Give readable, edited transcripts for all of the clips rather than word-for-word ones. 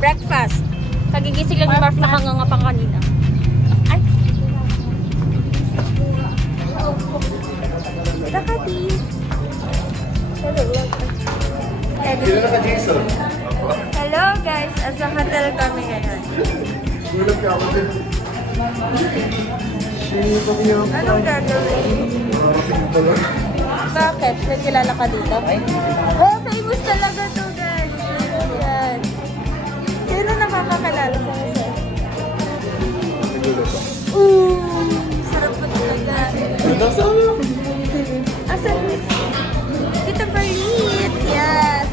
Breakfast. Kagigising lang ni Marf na hanganga pa kanina. Ay! Nakati! Hello guys! Asa hotel kami ngayon. Anong gagawin? Bakit? May kilala ka dito? Oh, famous talaga to guys! Yan. Sino nakakakalala sa isa? Sarap po talaga. Asan? Dito for it! Yes!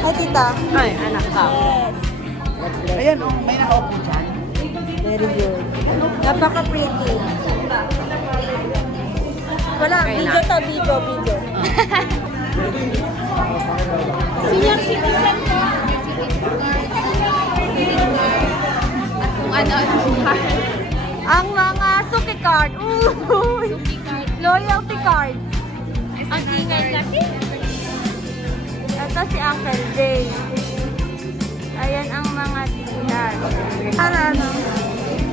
Ay, tita. Ay, anak ka. Yes. Ayan, may nakaupo dyan. Very good. Napaka-pretty. Wala, video to, video. Senior citizen po. At kung ano, ang mga suki card. Loyalty card. Ang ingay natin. Ito si Uncle Jay. Ayan ang mga tiyan. Ano?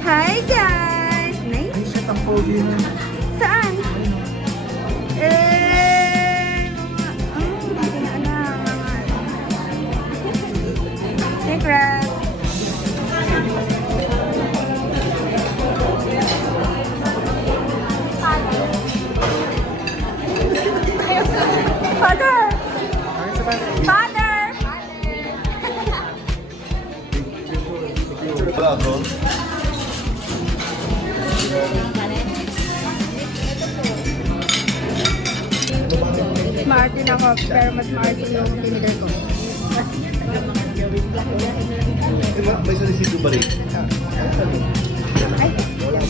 Hi guys! Nice. Saan? Secret. Father! Martin ako, pero mas Martin yung pinigay ko. May solicito ba rin? Ay, wala.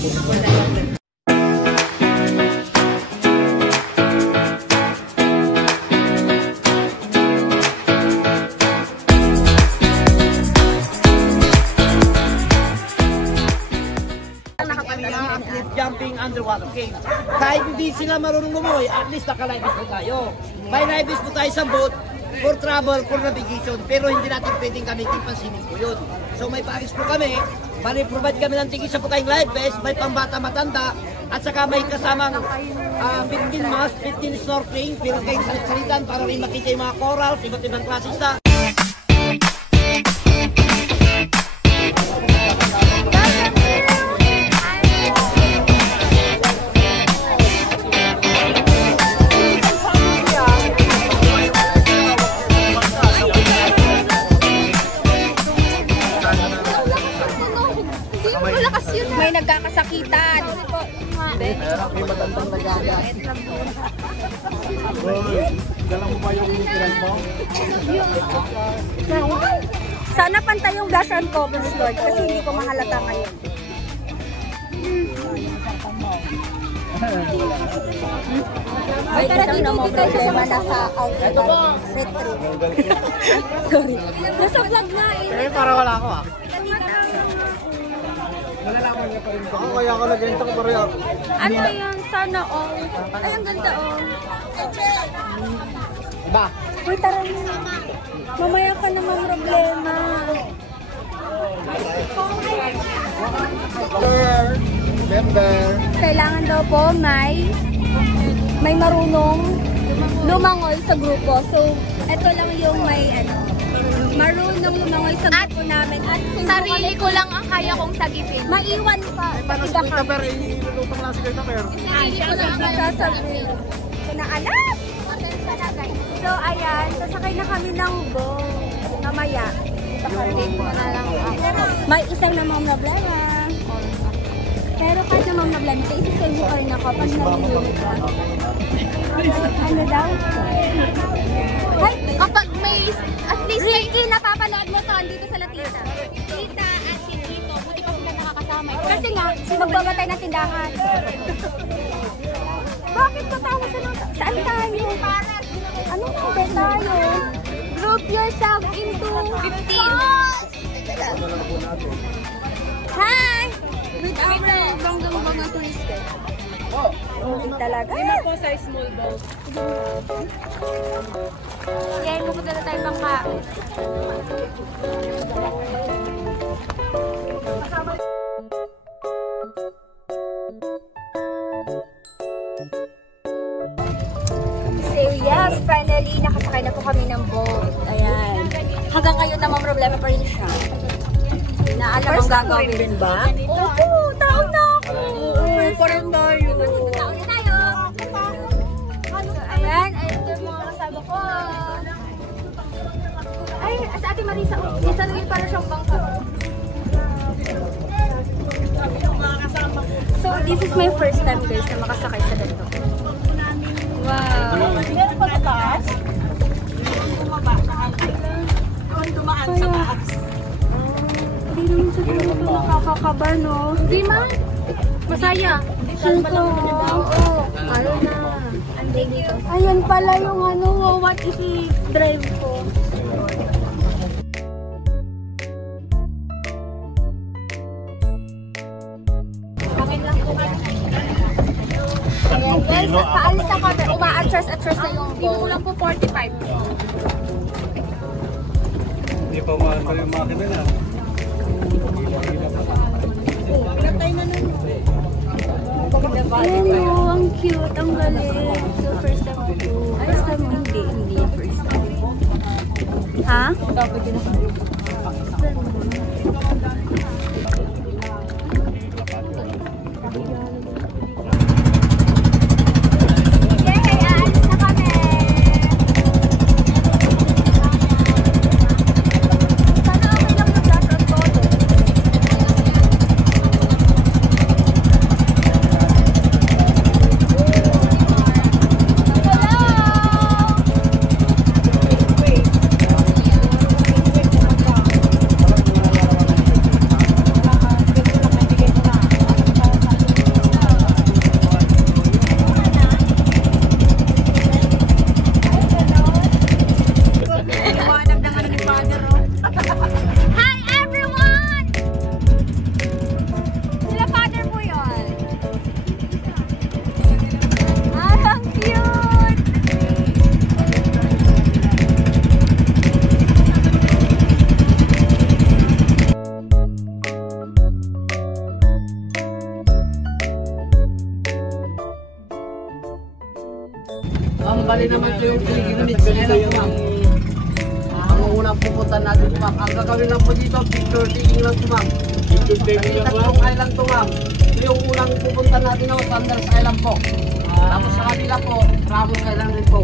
Jumping underwater cave. Kahit hindi sila marunong lumoy, at least naka-live po tayo. May live po tayo sa boat for travel, for navigation, pero hindi natin pwedeng gamitin pansinin po yun. So may package po kami, provide kami ng tigisa po tayong live vest, may pambata matanda, at saka may kasamang 15 mask, 15 snorkeling, pero kayong salit-salitan para rin makita yung mga corals, iba't ibang klases na. May nagkakasakitan. May matandang nagagawa. Dala mo ba yung kiran mo? Sana pantay yung gas and covers, Lord, kasi hindi ko mahalata ngayon. May isang na mo problema na sa outlet retreat. Sorry. Nasa vlog na eh. Eh, para wala ako ah. Nalalaman niya pa rin ba? Ako kaya ako nag-ganito ko pareho. Ano yun? Sana all. Ay, ang ganda all. Iba? Uy, tara na. Mamaya ka naman problema. Member. Kailangan daw po may marunong lumangoy sa grupo. So, ito lang yung may marunong lumangoy sa grupo namin. At Sarili ko lang ang kaya kong sagipin. maiwan pa. Para sa quick number, ilulutang lang si quick number. Sarili ko lang ang Sasabihin ko na alam. So, ayan. Sasakay na kami ng boat. Mamaya. May isang na problema. Pero kahit na problema, isa-save mo or na kapag nalilunod ka. Ano daw? Ay, kapag may, at least Ricky, napapanood mo to dito sa Latita. tita at si Tito, buti pa sila nakakasama. Kasi nga, magbabatay ng tindahan. Bakit patawa sa nota? Saan tayo? Anong number tayo? Group yourself into 15. Hi! With our banggang-bangang tourist guide. Hindi talaga. Lima po sa small boat. Yan pupunta na tayo pang kain. So yes, finally nakasakay na po kami ng boat. Ayan. Hanggang ngayon naman problema pa rin siya. Na alam ang gagawin. First time ba? Oo, taon na ako. Oo, parang tayo. Taon na tayo. So ayan, ito yung mga kasama ko. Ay, sa Ate Marisa, isa lang yun para siyang bangka. So this is my first time guys na makasakay sa ganito. Wow. Meron pa sa taas? Bumaba sa kung dumaan sa taas. Hindi naman siguro ito nakakakaba, no? Di man. Masaya. Sino? Oo. Ano na. Ayan pala yung ano, what if i-drive ko? Ayan guys, paalis na kami. Uma-atras-atras na yung boat. Hindi lang po 45. Hindi pa maano yung makina na. Ayan o, ang cute, ang galing. So first time ko po. First time mo? Hindi yung first time. Ha? Ang bali naman ito yung pilgrimage ngayon po ma'am. Ang unang pupunta natin po ma'am. Ang gagawin lang po dito, picture taking lang po ma'am. Picture taking lang po? Tatlong island to ma'am. Ito yung unang pupunta natin ako, Sanders Island po. Tapos sa kabila po, Ramos Island rin po.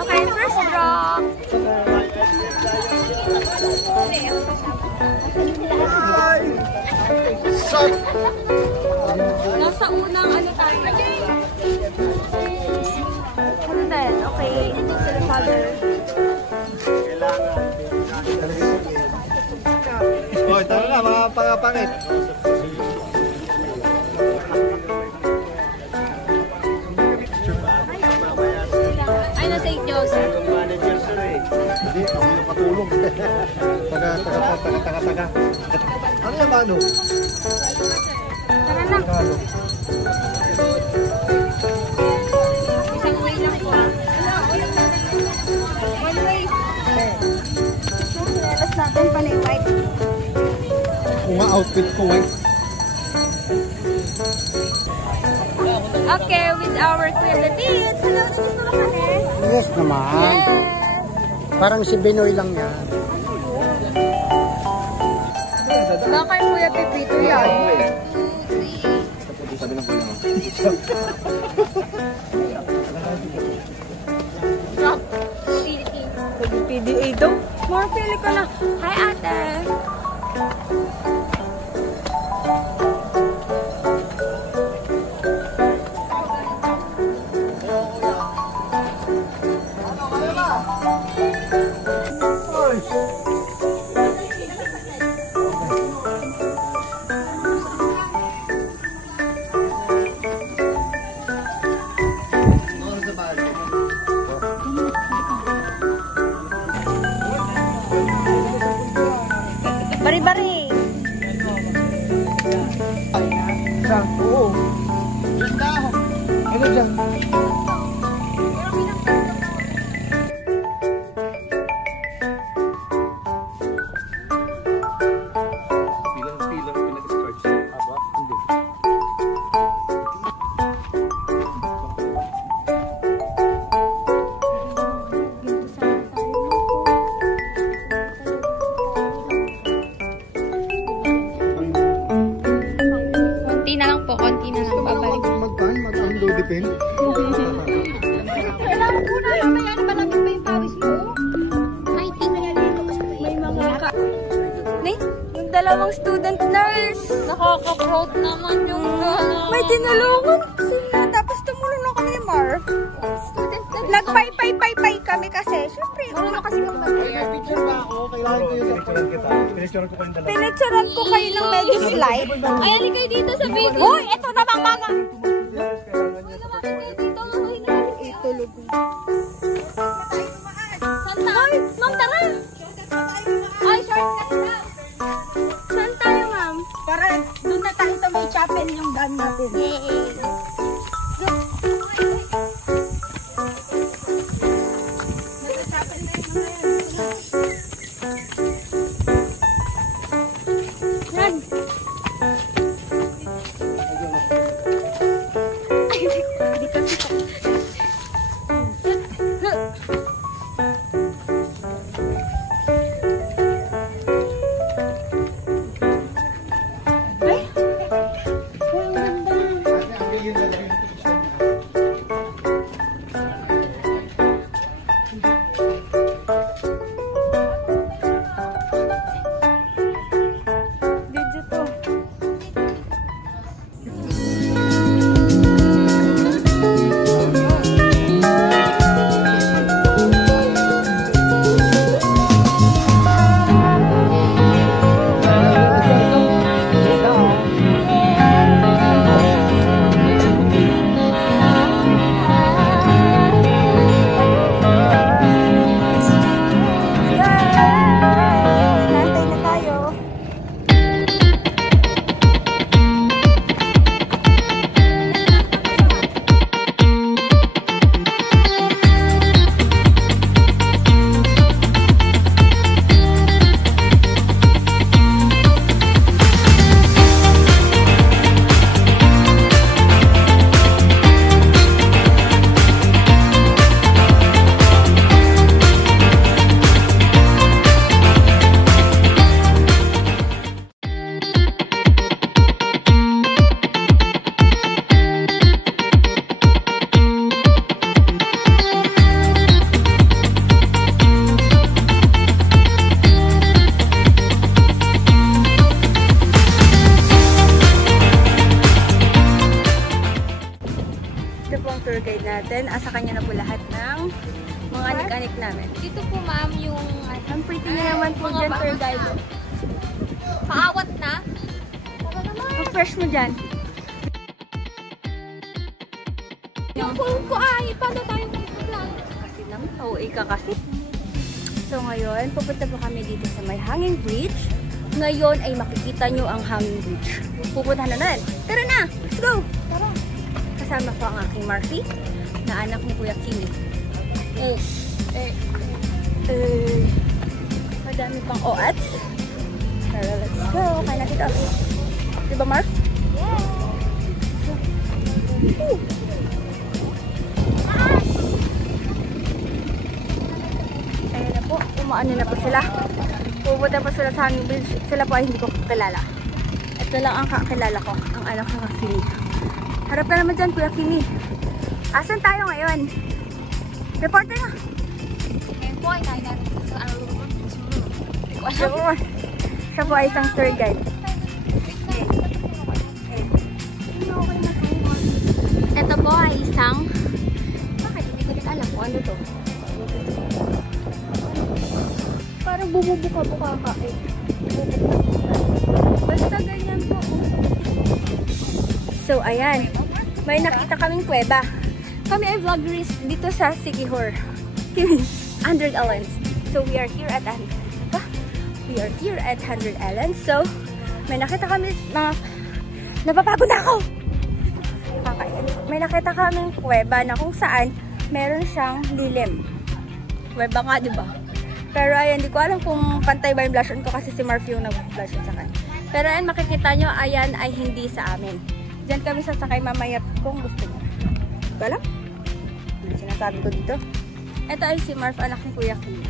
Okay, first drop. Nasa unang ano tayo? And then, okay, sila father. Hoy, tara na mga pangapangit. Ay, nasa St. Joseph. Hindi, ako yung katulog. Taga. Ano yung mano? Tara na. Isang way lang po. One way. Lelas natin panay white. Kung nga outfit ko, eh. Okay, with our Kuya David. Hello, nandito na kami. Yes naman. Yes. Parang si Binoy lang yan. Baka kay Kuya Pepito yan. Stop. PDA daw. More pili ko na. Hi, ate. Bari-bari. Una, mamaya na malamig pa yung pawis mo. Ay, may mga ka. Yung dalawang student nurse. Nakaka-proud naman yung May tinulungan sila. Tapos tumulong na kami ni Marv. student na. Nagpay kami kasi. Siyempre, Marunong kasi yung mag-air. Picture ba ako? Kailangan ko yung Pinicture ko yung dalawa. pinicturean ko kayo ng medyo slide. Ay, alin kayo dito sa video. Hoy, eto namang mga. Uy, lumapit kayo dito. Uy, Itulog. saan tayo? Ma'am, tara. Ay, shortcut na. Saan tayo, ma'am? Para doon na tayo sa may chapel yung daan natin. Video to. Nantay na tayo. Ito po ang tour guide natin. Asa kanya na po lahat ng mga anik-anik namin. Dito po, ma'am, yung Ang pretty niya naman po dyan, tour guide. paawat na. Ang fresh mo dyan. Yung phone ko ay, paano tayo mag-vlog? Kasi naman, OA ka kasi. So ngayon, pupunta po kami dito sa may hanging bridge. Ngayon ay makikita nyo ang hanging bridge. Pupuntahan na natin. Tara na! Let's go! Tara! Kasama po ang aking Marfie, na anak ni Kuya Kimi. Madami pang oats. Tara, let's go! Kaya natin ito. Diba, Marf? Yeah. Ayun na po, umaano na po sila. Pupunta po sila sa hanging bridge. Sila po ay hindi ko kakilala. Ito lang ang kakilala ko, ang anak ko ng Kimi. Harap ka naman dyan, Kuya Kimi. Asan tayo ngayon? Reporter na. Ngayon po ay tayo natin sa ano. Siya po ay isang tour guide. Ito po ay isang, bakit hindi ko din alam kung ano to. Parang bumubuka-buka ka eh. Basta ganyan po. So, ayan. May nakita kaming kuweba. Kami ay vloggeries dito sa Siquijor. 100 Islands. So, we are here at 100 Islands. So, may nakita kami na napapagod na ako! May nakita kaming kuweba na kung saan meron siyang lilim. Kuweba nga, di ba? Pero ayan, di ko alam kung pantay ba yung blush on ko kasi si Marf yung nag-blush on sa akin. Pero ayan, makikita nyo, ayan ay hindi sa amin. Diyan kami sasakay mamaya kung gusto nyo. Di ko alam? Ano sinasabi ko dito? Ito ay si Marf, anak ni Kuya Kimi.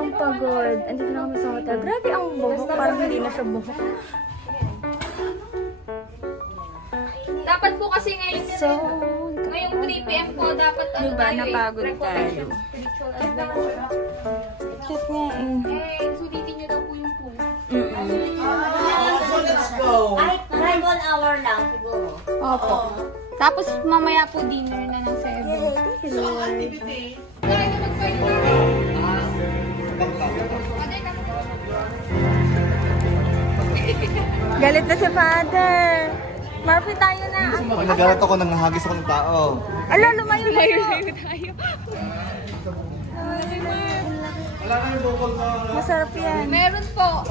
sobrang pagod. Andito na kami sa hotel. Grabe ang buhok. Parang hindi na siya buhok. Dapat po kasi ngayon, So, ngayong 3 PM po, dapat ano diba, tayo, napagod tayo. spiritual adventure. Cute nga eh. Eh, sulitin nyo daw po yung pool. So let's go. Ay, 1 hour lang siguro. Opo. Tapos mamaya po dinner na ng 7. Thank you, Lord. Activity. Kaya na mag-find Galit na si Father. Marfi tayo na. Pag nagalat ako, nanghahagis ako ng tao. Ala, lumayo tayo. Wala na yung bukol na. Masarap yan. Meron po.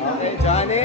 Okay, Johnny.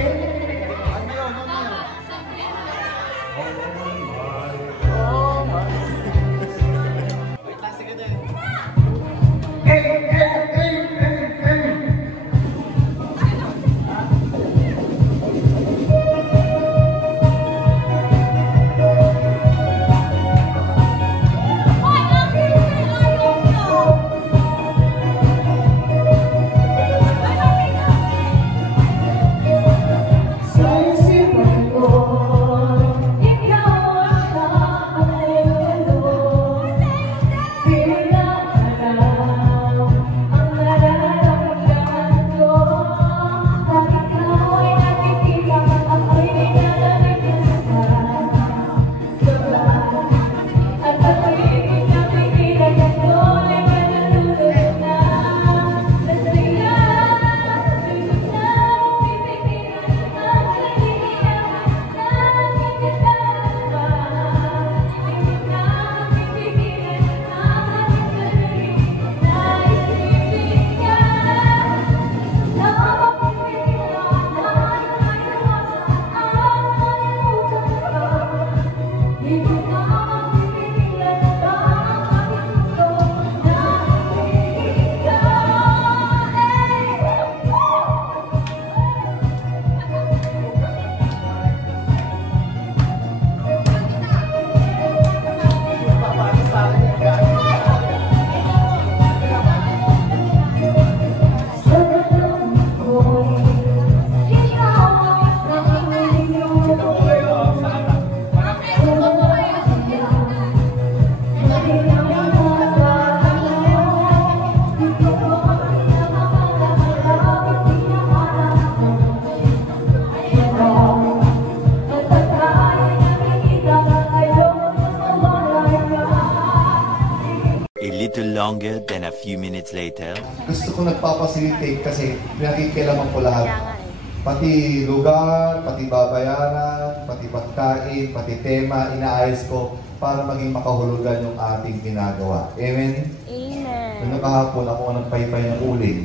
Longer than a few minutes later. Gusto ko nagpapacilitate kasi nakikilaman ko lahat. Pati lugar, pati babayaran, pati pagkain, pati tema, inaayos ko para maging makahulugan yung ating ginagawa. Amen? Amen. Noong kahapon ako ng paypay ng uling.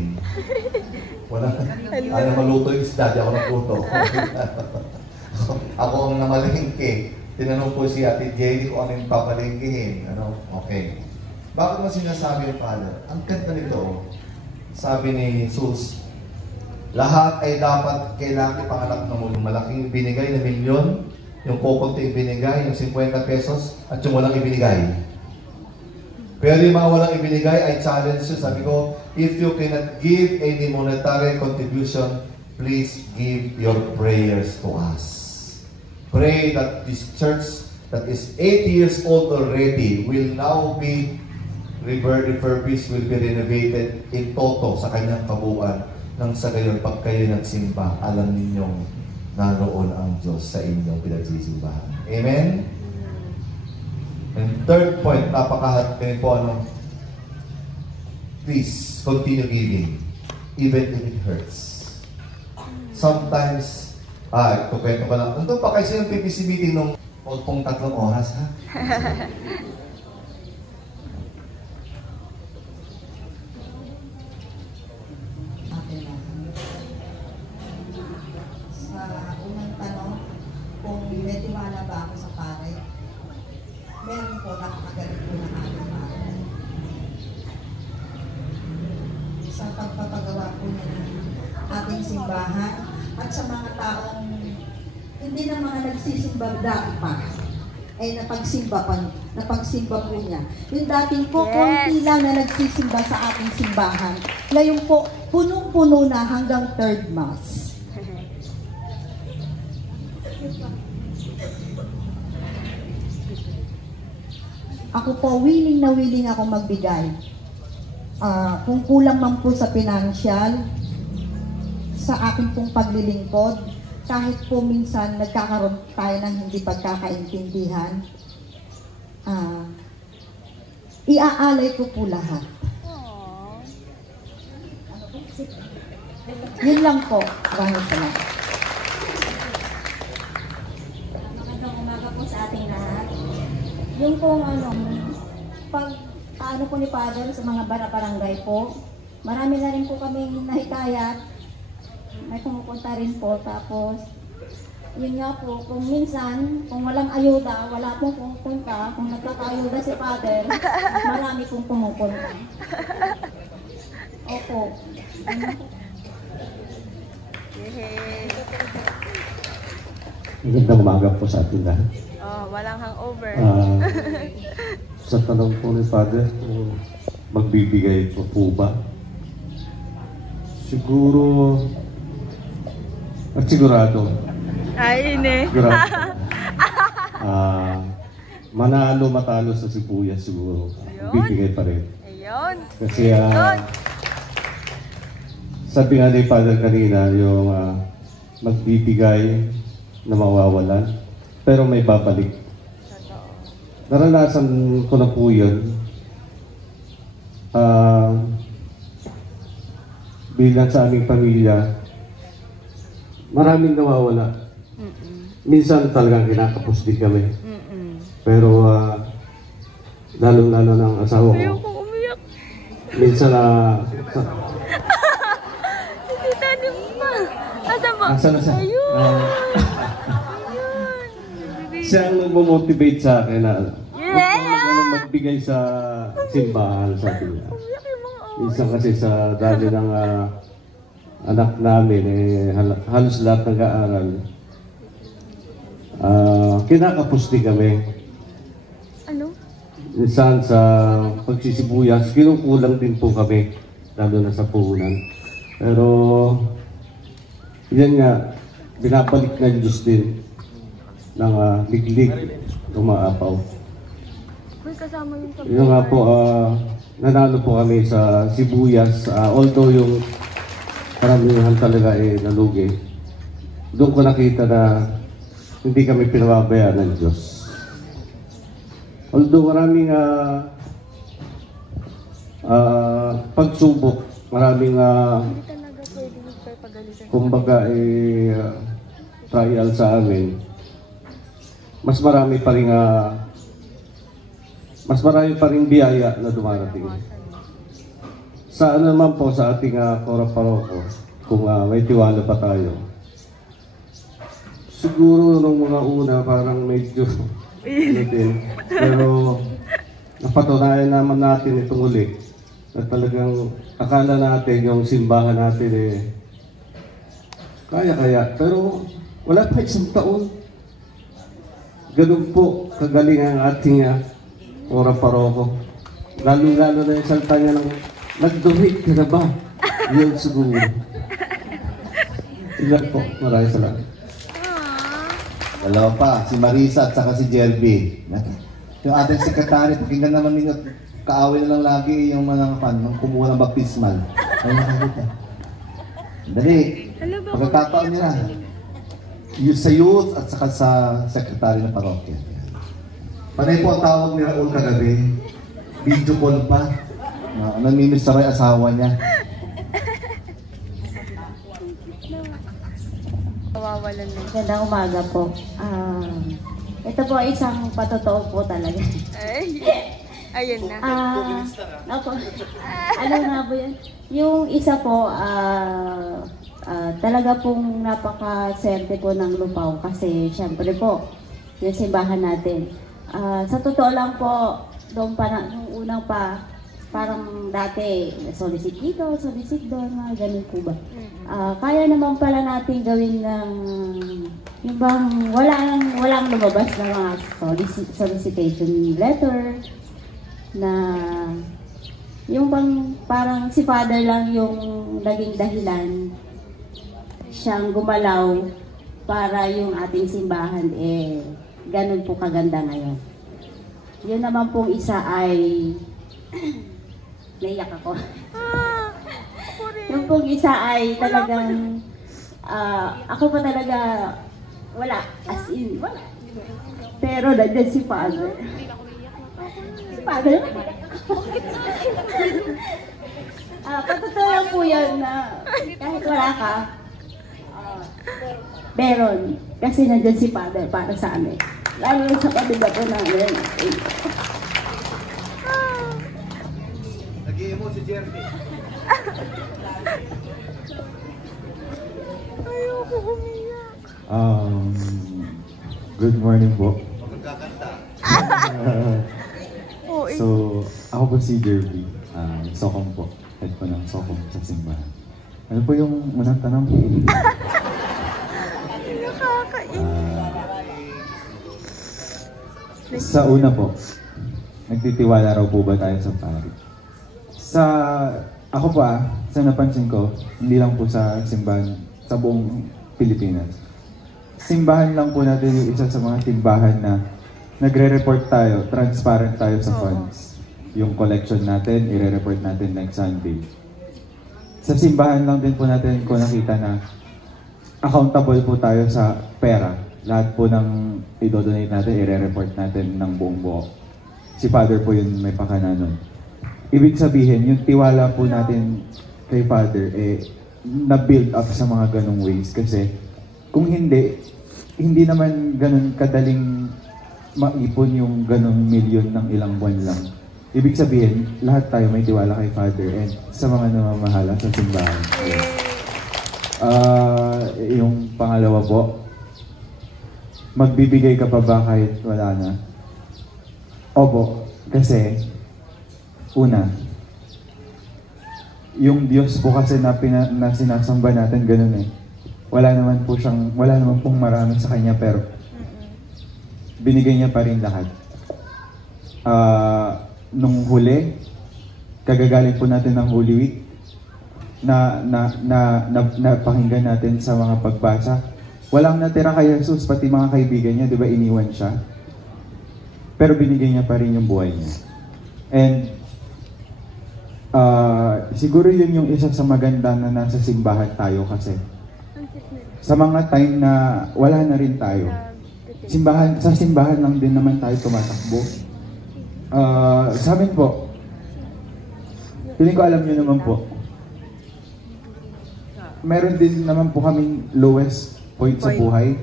Wala. Ano maluto yung isda, di ako nagluto. Ako ang namalengke. Tinanong ko si Ate Jenny kung ano yung papalengkehin. Ano? Okay. Bakit mo sinasabi ng Father? Ang ganda nito. Sabi ni Jesus, lahat ay dapat kailangan ipanganak na muli. Malaking ibinigay na milyon, yung kukunti ibinigay, yung 50 pesos, at yung walang ibinigay. Pero yung mga walang ibinigay, I challenge you. Sabi ko, if you cannot give any monetary contribution, please give your prayers to us. Pray that this church that is 80 years old already will now be refurbished, will be renovated in toto sa kanyang kabuuan. Nang sa gayon, pag kayo nagsimba, alam ninyong naroon ang Diyos sa inyong pinagsisimbahan. Amen? And third point, napakahalaga po, please continue giving, even if it hurts. Sometimes, kukwento ko lang, nandun pa kayo sa yung PPC meeting nung pong 3 oras, ha? Sa unang tanong, kung may tiwala ba ako sa pare, meron po, nakakagaling po ng aking pare. Sa pagpapagawa po ng ating simbahan at sa mga taong hindi na mga nagsisimba dati pa, ay napagsimba po niya. Yung dating po, konti lang na nagsisimba sa ating simbahan. Ngayon po, punong-puno na hanggang 3rd Mass. Ako po, willing na willing ako magbigay. Kung kulang man po sa financial, sa akin pong paglilingkod, kahit po minsan nagkakaroon tayo ng hindi pagkakaintindihan, iaalay ko po lahat. Yun lang po. Maraming salamat. Magandang umaga po sa ating lahat. Yung pong paano po ni Father sa mga barangay po, marami na rin po kami nahikayat. May pumupunta rin po. Tapos, yun nga po, kung minsan, kung walang ayuda, wala pong pumupunta. Kung nagkakayuda si Father, marami pong pumupunta. Opo. Magandang umaga po sa ating lahat. Walang hangover. Sa tanong po ni Father, magbibigay po ba? Siguro, at sigurado. Ay, ini. Sigurado. Manalo, matalo sa sibuyas siguro. Bibigay pa rin. Ayun. Kasi sabi nga ni Father kanina, yung magbibigay na mawawalan, pero may babalik. Naranasan ko na po yun. Bilang sa aming pamilya, maraming nawawala. Minsan talagang kinakapos din kami. Pero lalo-lalo ng asawa ko. Ayoko umiyak. Minsan Hindi tanim pa. Asa ba? Asan na siya? Ayun. Siya ang nagmo-motivate sa akin na magbigay sa simbahan, sabi niya. Minsan kasi sa dali ng anak namin, halos lahat nag-aaral. Kinakapos din kami. Ano? Minsan sa pagsisibuyas, kinukulang din po kami, lalo na sa puhunan. Pero, yan nga, binabalik ng Diyos din ng liglig, umaapaw. May kasama yung sa Yun nga po, nanalo po kami sa sibuyas, although yung karamihan talaga nalugi. Doon ko nakita na hindi kami pinababayaan ng Diyos. Although maraming pagsubok, maraming kumbaga trial sa amin, mas marami pa rin biyaya na dumarating. Sa ano naman po sa ating kora-paroko, kung may tiwala pa tayo. Siguro nung mga una parang medyo din. Pero napatunayan naman natin itong uli na talagang akala natin yung simbahan natin kaya. Pero wala pa isang taon. Ganun po kagaling ang ating kora-paroko. Lalo-lalo na yung salta niya ng nag-donate ka na ba? Yun siguro. Ilan po. Maraming salamat. Dalawa pa, si Marisa at saka si Jelby. Yung ating sekretary, pakinggan naman ninyo, kaaway na lang lagi yung mga kumuha ng baptismal. Ay, nakakita. Dali, pagkakataon niya na. Sa youth at saka sa sekretary ng parokya. Panay po ang tawag ni Raul kagabi. Video call pa. Namimiss na yung asawa niya. Kawawalan na. Gandang umaga po. Ito po ay isang patotoo po talaga. Ay, ayun na. Ako, ano nga po yan? Yung isa po, talaga pong napakaswerte po ng Lupaw kasi syempre po, yung simbahan natin. Sa totoo lang po, nung unang pa, parang dati, solicit dito, solicit doon, mga ganun po ba? Kaya naman pala natin gawin ng, yung bang walang lumabas na mga solicitation letter, na yung bang parang si Father lang yung naging dahilan siyang gumalaw para yung ating simbahan ganun po kaganda ngayon. Yun naman pong isa ay naiyak ako. Yung pong isa ay talagang ako pa talaga wala, as in wala. Pero nandiyan si Father. Si Father? Patotoo lang po yan na kahit wala ka, meron. Kasi nandiyan si Father para sa amin. Lalo sa pamilya po namin. Nag-iimo si Jeremy. Ayoko umiyak. Good morning po. Magkakanta. So, ako po si Jeremy. Sokom po. Head po ng Sokom sa simbahan. Ano po yung unang tanong? Sa una po, nagtitiwala raw po ba tayo sa pari? Ako po sa napansin ko, hindi lang po sa simbahan, sa buong Pilipinas. Simbahan lang po natin yung isa sa mga simbahan na nagre-report tayo, transparent tayo sa funds. Yung collection natin, ire-report natin next Sunday. Sa simbahan lang din po natin ko nakita na accountable po tayo sa pera. Lahat po ng i-donate natin, ire-report natin ng buong buo. Si Father po yun may pakana nun. Ibig sabihin, yung tiwala po natin kay Father, na-build up sa mga ganong ways. Kasi kung hindi naman ganon kadaling maipon yung ganong milyon ng ilang buwan lang. Ibig sabihin, lahat tayo may tiwala kay Father and sa mga namamahala sa simbahan. Yung pangalawa po, magbibigay ka pa ba kahit wala na? Opo, kasi una, yung Diyos po kasi na sinasamba natin ganun wala naman pong marami sa Kanya pero binigay niya pa rin lahat. Nung huli, kagagaling po natin ng Holy Week na pakinggan natin sa mga pagbasa. Walang natira kay Jesus, pati mga kaibigan niya, di ba iniwan siya? Pero binigay niya pa rin yung buhay niya. And siguro yun yung isa sa maganda na nasa simbahan tayo kasi sa mga time na wala na rin tayo, sa simbahan lang din naman tayo tumatakbo. Sa amin po, piling ko alam nyo naman po, meron din naman po kaming lowest point sa buhay.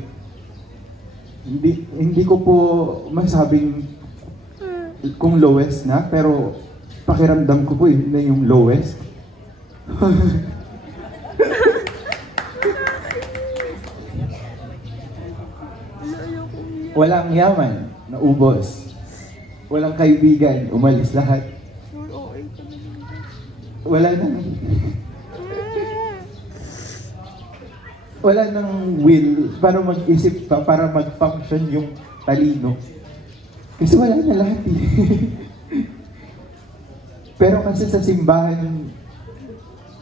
Hindi ko po masabing kung lowest na, pero pakiramdam ko po yun na yung lowest. Walang yaman, naubos. Walang kaibigan, umalis lahat. Wala nang will para mag-isip pa, para mag-function yung talino. Kasi wala na lahat Pero kasi sa simbahan,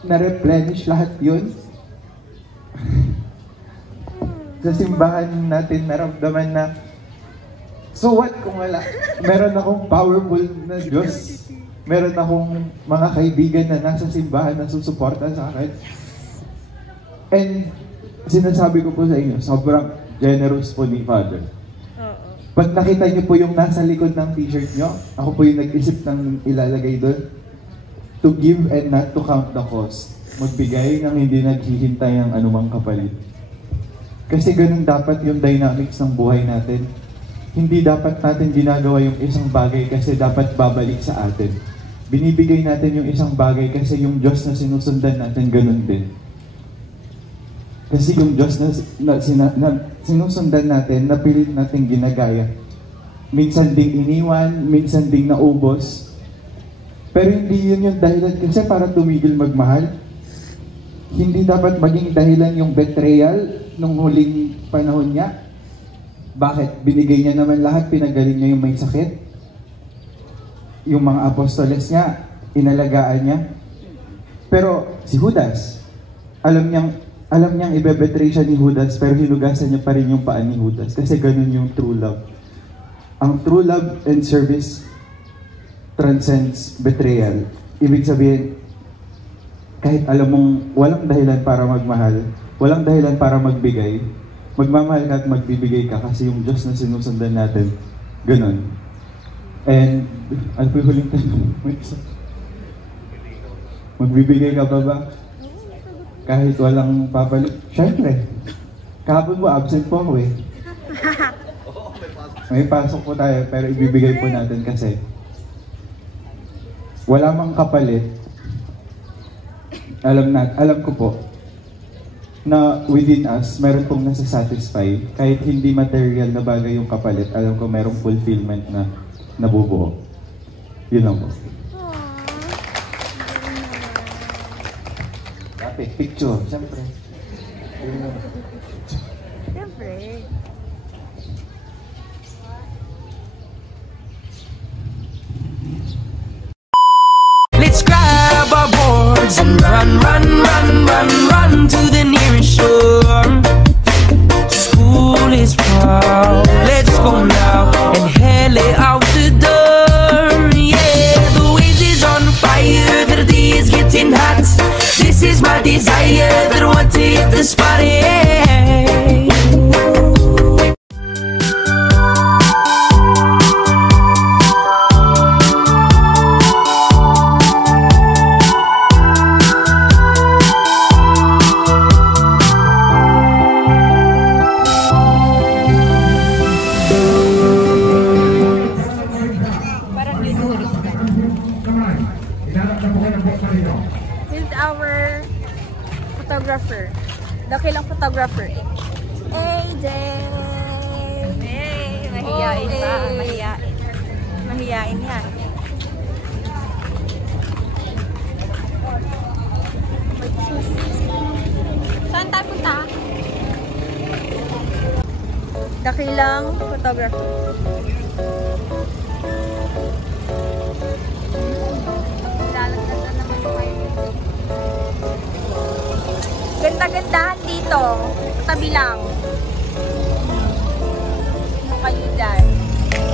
na-replenish lahat yun. Sa simbahan natin naramdaman na, so what kung wala? Meron akong powerful na Diyos. Meron akong mga kaibigan na nasa simbahan na susuporta sa akin. And sinasabi ko po sa inyo, sobrang generous po ni Father. Pag nakita niyo po yung nasa likod ng t-shirt niyo, ako po yung nag-isip ng ilalagay doon. to give and not to count the cost. Magbigay ng hindi naghihintay ng anumang kapalit. Kasi ganun dapat yung dynamics ng buhay natin. Hindi dapat natin ginagawa yung isang bagay kasi dapat babalik sa atin. Binibigay natin yung isang bagay kasi yung Diyos na sinusundan natin ganun din. Kasi yung Diyos na sinusundan natin, napilit natin ginagaya. Minsan ding iniwan, minsan ding naubos. Pero hindi yun yung dahilan kasi para tumigil magmahal. Hindi dapat maging dahilan yung betrayal nung huling panahon niya. Bakit? Binigay niya naman lahat, pinagaling niya yung may sakit. Yung mga apostoles niya, inalagaan niya. Pero si Judas, alam niyang ibebetray siya ni Judas, pero hinugasan niya pa rin yung paa ni Judas. Kasi ganun yung true love. Ang true love and service transcends betrayal. Ibig sabihin, kahit alam mong walang dahilan para magmahal, walang dahilan para magbigay, magmamahal ka at magbibigay ka kasi yung Diyos na sinusundan natin, ganun. And, ano po yung huling tanong? Magbibigay ka pa ba? Kahit walang papalik? Siyempre. Kahapon mo, absent po ako eh. May pasok po tayo, pero ibibigay po natin kasi wala mang kapalit. Alam ko po na within us, meron pong nasa-satisfy. Kahit hindi material na bagay yung kapalit, alam ko merong fulfillment na nabubuo. Yun lang po. Dapat, picture, siyempre. Siyempre. Let's grab our boards and run, run, run, run, run to the nearest shore. School is proud. Let's go now and head out the door. Yeah, the wind is on fire, the day is getting hot. This is my desire, that I want to hit the spot. Yeah. Here's our photographer. Dakilang photographer. AJ! Hey, mahiyain pa. Mahiyain. Mahiyain yan. Saan tayo punta? Dakilang photographer. Lalagdagan naman yung iPhone. Ganda-gandahan dito. Tabi lang. Ano kayo dyan?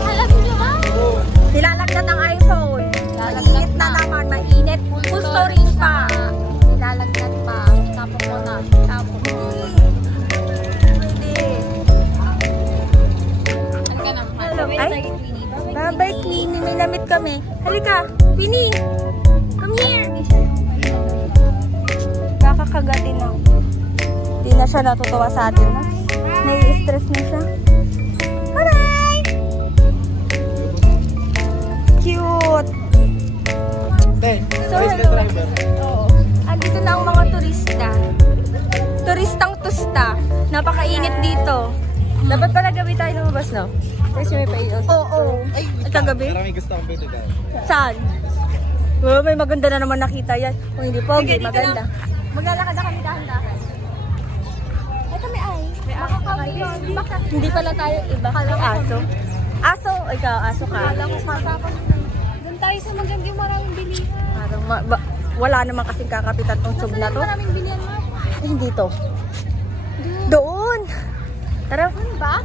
Alam mo naman? Nilalagdat ang iPhone. Mainit na naman. Mainit. Full storage pa. Nilalagdat pa. Tapos mo na. Tapos. Hindi. Ano ka na? Hello. Ay? Bye-bye, Queenie. May namit kami. Halika. Queenie. Come here. Kakagatin lang. Hindi na siya natutuwa sa atin. Nai-stress na siya. Bye-bye! Cute! So, hello. Oo. Andito na ang mga turista. Turistang tusta. Napakainit dito. Dapat pala gabi tayo lumabas, no? Kasi may pailos. Oo. Ay, kagabi? Maraming gusto akong pwede tayo. Saan? Oh, may maganda na naman nakita yan. Kung hindi pogi, maganda. Maglalakad na kami dahan-dahan. Ito may ay. Makakawin yun. Baka hindi pala tayo iba. May aso. Aso? Ikaw, aso ka. Alam ko matapos. Doon tayo sa magandang maraming bilihan. Parang wala naman kasing kakapitan tong sub na to. Maraming bilihan mo. Eh, hindi to. Doon. Tara. Doon ba?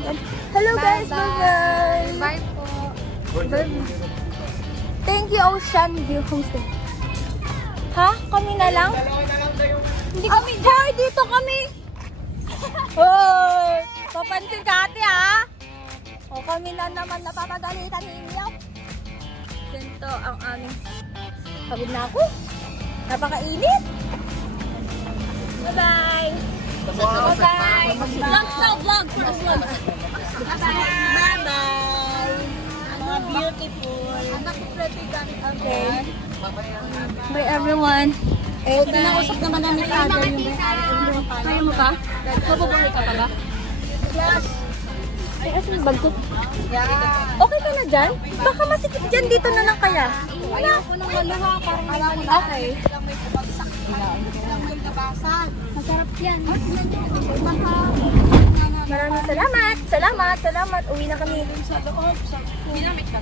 Hello guys, bye-bye. Bye po. Thank you, Ocean View Homestay. Ha? Kami na lang? Hindi kami. Hoy, dito kami. Hoy, papansin ka ate ha. O kami na naman napapagalitan ninyo. Ganito ang aming. Pagod na ako. Napakainit. Bye-bye. Bye-bye. Vlog now, vlog for the vlog. Bye-bye. Mga beautiful. Okay. Bye everyone. Eh, kinausap naman namin father yung may-ari. Kaya mo ba? Mabubuhay ka pa ba? Yes. Ay, asan yung bag ko? Okay ka na dyan? Baka masikip dyan dito na lang kaya. Wala ko nang maluha. Parang alam mo na. Okay. Masarap yan. Maraming salamat. Salamat. Uwi na kami. Sa loob. Ginamit ka.